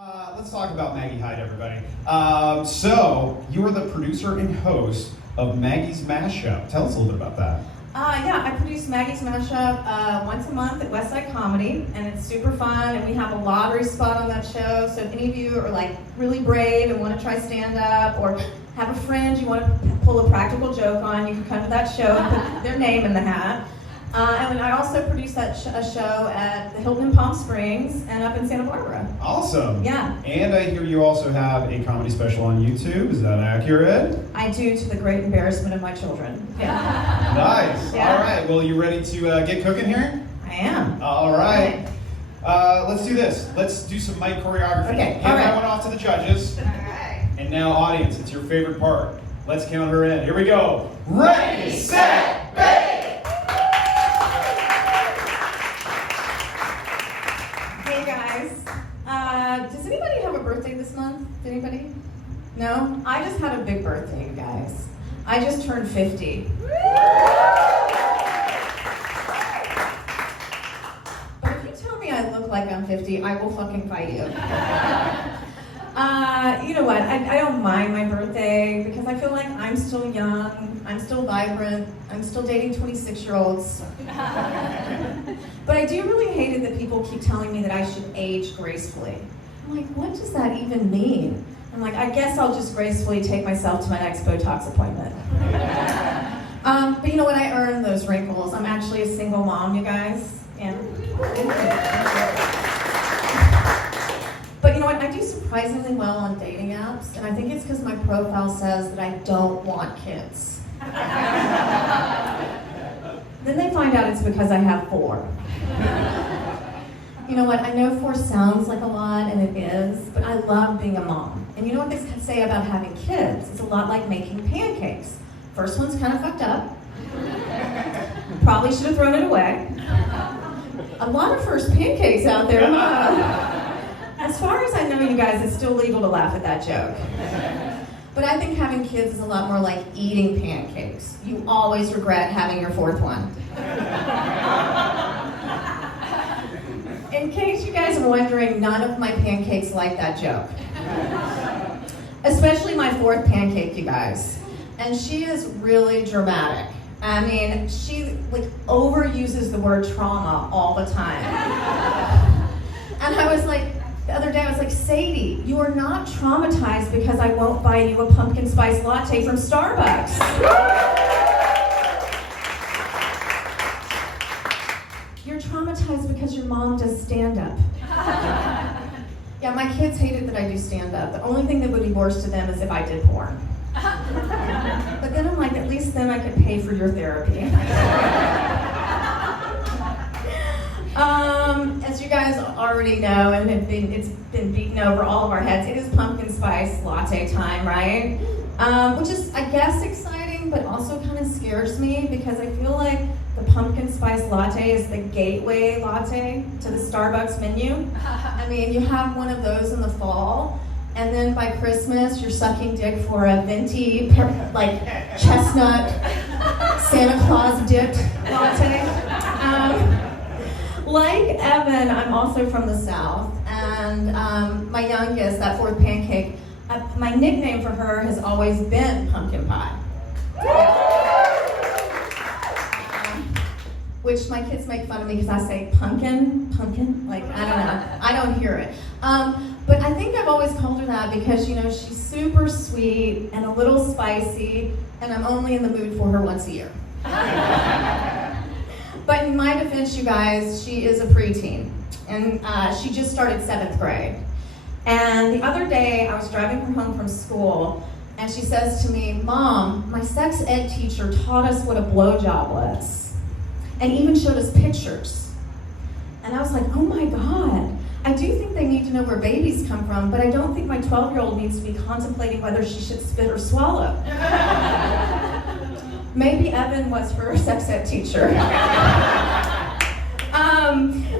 Let's talk about Maggie Hyde, everybody. So, you are the producer and host of Maggie's Mashup. Tell us a little bit about that. Yeah, I produce Maggie's Mashup once a month at Westside Comedy, and it's super fun, and we have a lottery spot on that show, so if any of you are like really brave and want to try stand-up, or have a friend you want to pull a practical joke on, you can come to that show and put their name in the hat. And I also produce a show at the Hilton in Palm Springs and up in Santa Barbara. Awesome. Yeah. And I hear you also have a comedy special on YouTube. Is that accurate? I do, to the great embarrassment of my children. Yeah. Nice. Yeah. All right. Well, you ready to get cooking here? I am. All right. Let's do this. Let's do some mic choreography. Okay. Hand that one off to the judges. All right. And now, audience, it's your favorite part. Let's count her in. Here we go. Ready, set, bake! Hey guys, does anybody have a birthday this month? Anybody? No? I just had a big birthday, you guys. I just turned 50. But if you tell me I look like I'm 50, I will fucking fight you. You know what? I don't mind my birthday because I feel like I'm still young, I'm still vibrant, I'm still dating 26-year-olds. But I do really hate it that people keep telling me that I should age gracefully. I'm like, what does that even mean? I'm like, I guess I'll just gracefully take myself to my next Botox appointment. But you know what? I earned those wrinkles. I'm actually a single mom, you guys. Yeah. But you know what? I do surprisingly well on dating apps, and I think it's because my profile says that I don't want kids. Then they find out it's because I have 4. You know what? I know 4 sounds like a lot, and it is, but I love being a mom. And you know what they say about having kids? It's a lot like making pancakes. First one's kind of fucked up. Probably should have thrown it away. A lot of first pancakes out there, huh? As far as I know, you guys, it's still legal to laugh at that joke. But I think having kids is a lot more like eating pancakes. You always regret having your 4th one. In case you guys are wondering, none of my pancakes like that joke. Especially my 4th pancake, you guys. And she is really dramatic. I mean, she like overuses the word trauma all the time. And I was like, the other day I was like, Sadie, you are not traumatized because I won't buy you a pumpkin spice latte from Starbucks. You're traumatized because your mom does stand-up. Yeah, my kids hated that I do stand-up. The only thing that would be worse to them is if I did porn. But then I'm like, at least then I could pay for your therapy. As you guys already know, and it's been beaten over all of our heads, it is pumpkin spice latte time, right? Which is, I guess, exciting, but also kind of scares me because I feel like the pumpkin spice latte is the gateway latte to the Starbucks menu. I mean, you have one of those in the fall, and then by Christmas, you're sucking dick for a venti, like, chestnut, Santa Claus dipped latte. Like Evan, I'm also from the South, and my youngest, that 4th pancake, my nickname for her has always been Pumpkin Pie. Which my kids make fun of me because I say pumpkin, like, I don't know, I don't hear it. But I think I've always called her that because, you know, she's super sweet and a little spicy, and I'm only in the mood for her once a year. But in my defense, you guys, she is a preteen, and she just started 7th grade. And the other day, I was driving her home from school, and she says to me, Mom, my sex ed teacher taught us what a blowjob was, and even showed us pictures. And I was like, oh my God, I do think they need to know where babies come from, but I don't think my 12-year-old needs to be contemplating whether she should spit or swallow. Maybe Evan was her sex ed teacher.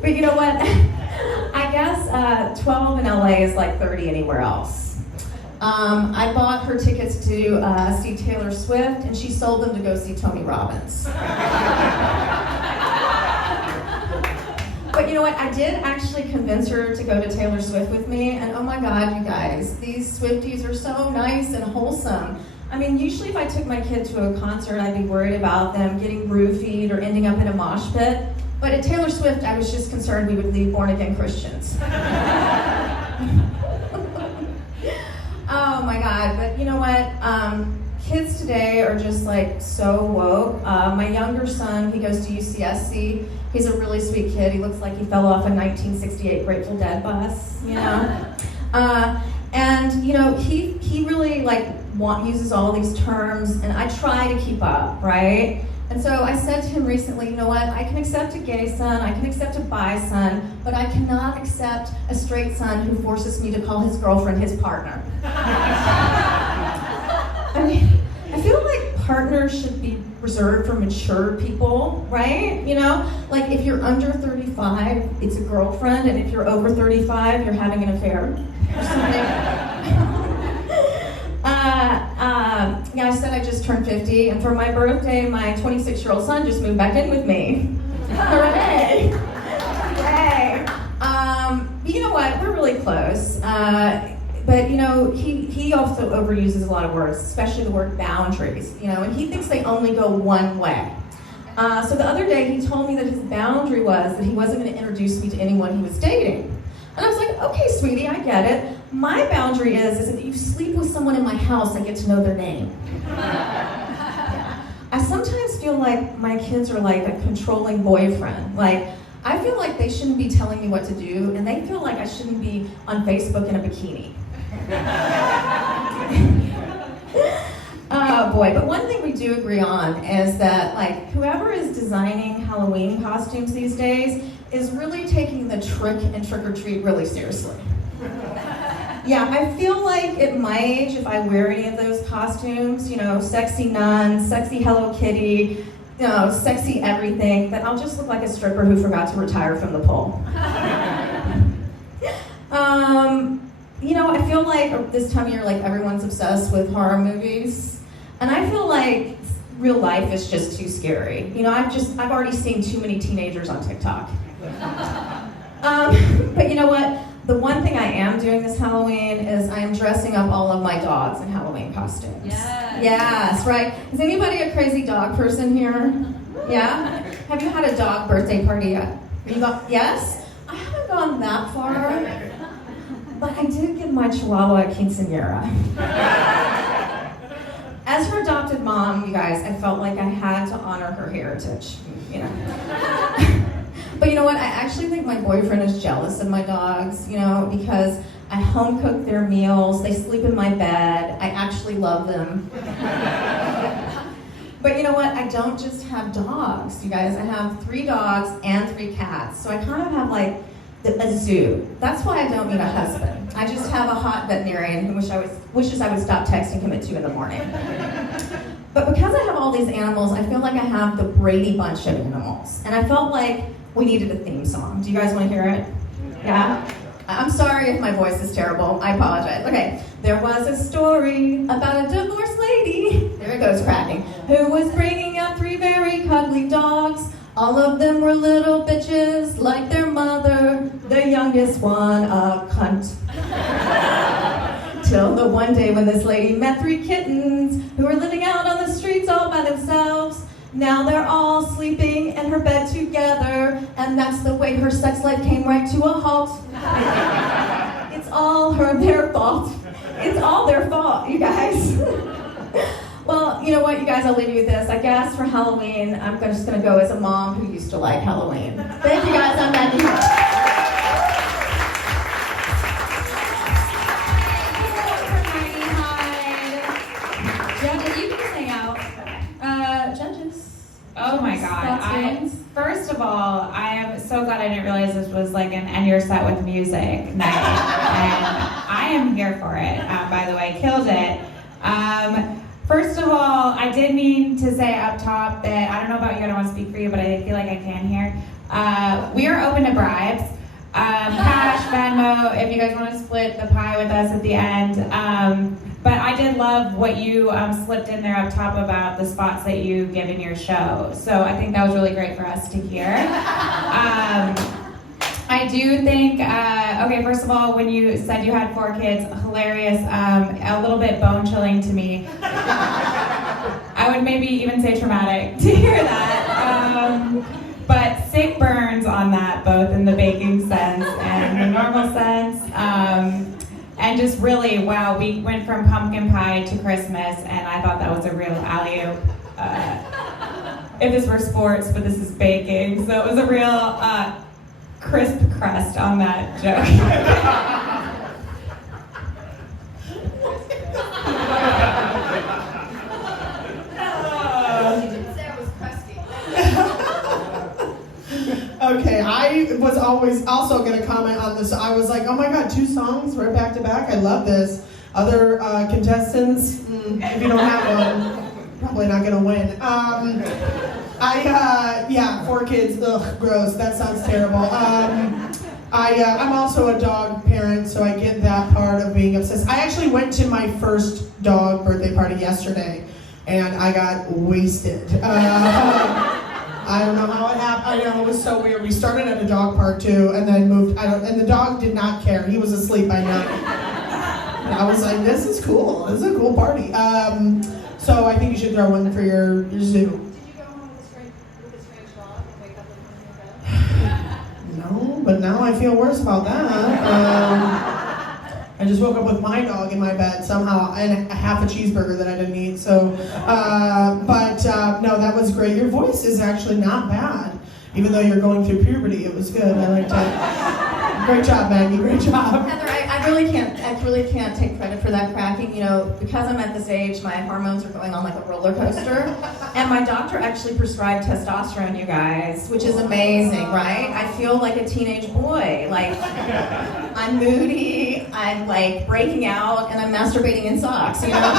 But you know what? I guess 12 in LA is like 30 anywhere else. I bought her tickets to see Taylor Swift, and she sold them to go see Tony Robbins. But you know what? I did actually convince her to go to Taylor Swift with me, and oh my God, you guys, these Swifties are so nice and wholesome. I mean, usually if I took my kid to a concert, I'd be worried about them getting roofied or ending up in a mosh pit. But at Taylor Swift, I was just concerned we would leave born-again Christians. Oh my God, but you know what? Kids today are just like so woke. My younger son, he goes to UCSC. He's a really sweet kid. He looks like he fell off a 1968 Grateful Dead bus, you know? And you know, he really like uses all these terms, and I try to keep up, right? And so I said to him recently, you know what, I can accept a gay son, I can accept a bi son, but I cannot accept a straight son who forces me to call his girlfriend his partner. I mean, I feel like partners should be reserved for mature people, right? You know, like if you're under 35, it's a girlfriend, and if you're over 35, you're having an affair or something. Yeah, I said I just turned 50, and for my birthday, my 26-year-old son just moved back in with me. Hooray! Yay! But you know what? We're really close. But you know, he also overuses a lot of words, especially the word boundaries. You know, and he thinks they only go one way. So the other day, he told me that his boundary was that he wasn't going to introduce me to anyone he was dating. And I was like, okay, sweetie, I get it. My boundary is if you sleep with someone in my house, I get to know their name. I sometimes feel like my kids are like a controlling boyfriend. Like, I feel like they shouldn't be telling me what to do, and they feel like I shouldn't be on Facebook in a bikini. Oh boy, but one thing we do agree on is that like whoever is designing Halloween costumes these days is really taking the trick and trick-or-treat really seriously. Yeah, I feel like at my age, if I wear any of those costumes, you know, sexy nun, sexy Hello Kitty, you know, sexy everything, that I'll just look like a stripper who forgot to retire from the pole. You know, I feel like this time of year, like everyone's obsessed with horror movies, and I feel like real life is just too scary. You know, I've already seen too many teenagers on TikTok. But you know what? The one thing I am doing this Halloween is I am dressing up all of my dogs in Halloween costumes. Yes. Yes, right? Is anybody a crazy dog person here? Yeah? Have you had a dog birthday party yet? Yes? I haven't gone that far, but I did give my Chihuahua a quinceañera. As her adopted mom, you guys, I felt like I had to honor her heritage, you know. But you know what, I actually think my boyfriend is jealous of my dogs, you know, because I home cook their meals, they sleep in my bed, I actually love them. But you know what, I don't just have dogs, you guys, I have 3 dogs and 3 cats, so I kind of have like a zoo. That's why I don't need a husband. I just have a hot veterinarian who wishes I would stop texting him at 2 in the morning. But because I have all these animals, I feel like I have the Brady Bunch of animals. And I felt like we needed a theme song. Do you guys want to hear it? Yeah? I'm sorry if my voice is terrible. I apologize. Okay. There was a story about a divorced lady, there it goes cracking, who was bringing up 3 very cuddly dogs. All of them were little bitches like their mother, the youngest one a cunt. Till the one day when this lady met 3 kittens who were living out on the streets all by themselves. Now they're all sleeping in her bed together, and that's the way her sex life came right to a halt. It's all their fault. It's all their fault, you guys. Well, you know what, you guys, I'll leave you with this. I guess for Halloween, I'm just going to go as a mom who used to like Halloween. Thank you guys, I'm Maggie Hyde. You can hang out. Judges. Oh my God. First of all, I am so glad I didn't realize this was like an end your set with music night. And I am here for it, by the way. Killed it. First of all, I did mean to say up top that, I don't know about you, I don't want to speak for you, but I feel like I can here. We are open to bribes. Cash, Venmo, if you guys want to split the pie with us at the end. But I did love what you slipped in there up top about the spots that you give in your show. So I think that was really great for us to hear. I do think, okay, first of all, when you said you had 4 kids, hilarious, a little bit bone-chilling to me. I would maybe even say traumatic to hear that. But sick burns on that, both in the baking sense and the normal sense. And just really, wow, we went from pumpkin pie to Christmas, and I thought that was a real alley-oop. If this were sports, but this is baking, so it was a real crisp crest on that joke. Okay, I was always also going to comment on this. I was like, oh my god, 2 songs right back to back. I love this. Other contestants, if you don't have one, probably not going to win. Yeah, 4 kids. Ugh, gross. That sounds terrible. I'm also a dog parent, so I get that part of being obsessed. I actually went to my first dog birthday party yesterday, and I got wasted. I don't know how it happened. I know, it was so weird. We started at a dog park too, and then moved. And the dog did not care. He was asleep by now. And I was like, "This is cool. This is a cool party." So I think you should throw one for your zoo. Did you go home with a strange dog and wake up with him in your bed? No, but now I feel worse about that. I just woke up with my dog in my bed somehow, and a half a cheeseburger that I didn't eat. So, no, that was great. Your voice is actually not bad, even though you're going through puberty. It was good. I liked it. Great job, Maggie. Great job. Heather, I really can't take credit for that cracking. You know, because I'm at this age, my hormones are going on like a roller coaster. And my doctor actually prescribed testosterone, you guys, which is amazing, right? I feel like a teenage boy. Like, I'm moody, I'm like breaking out, and I'm masturbating in socks, you know?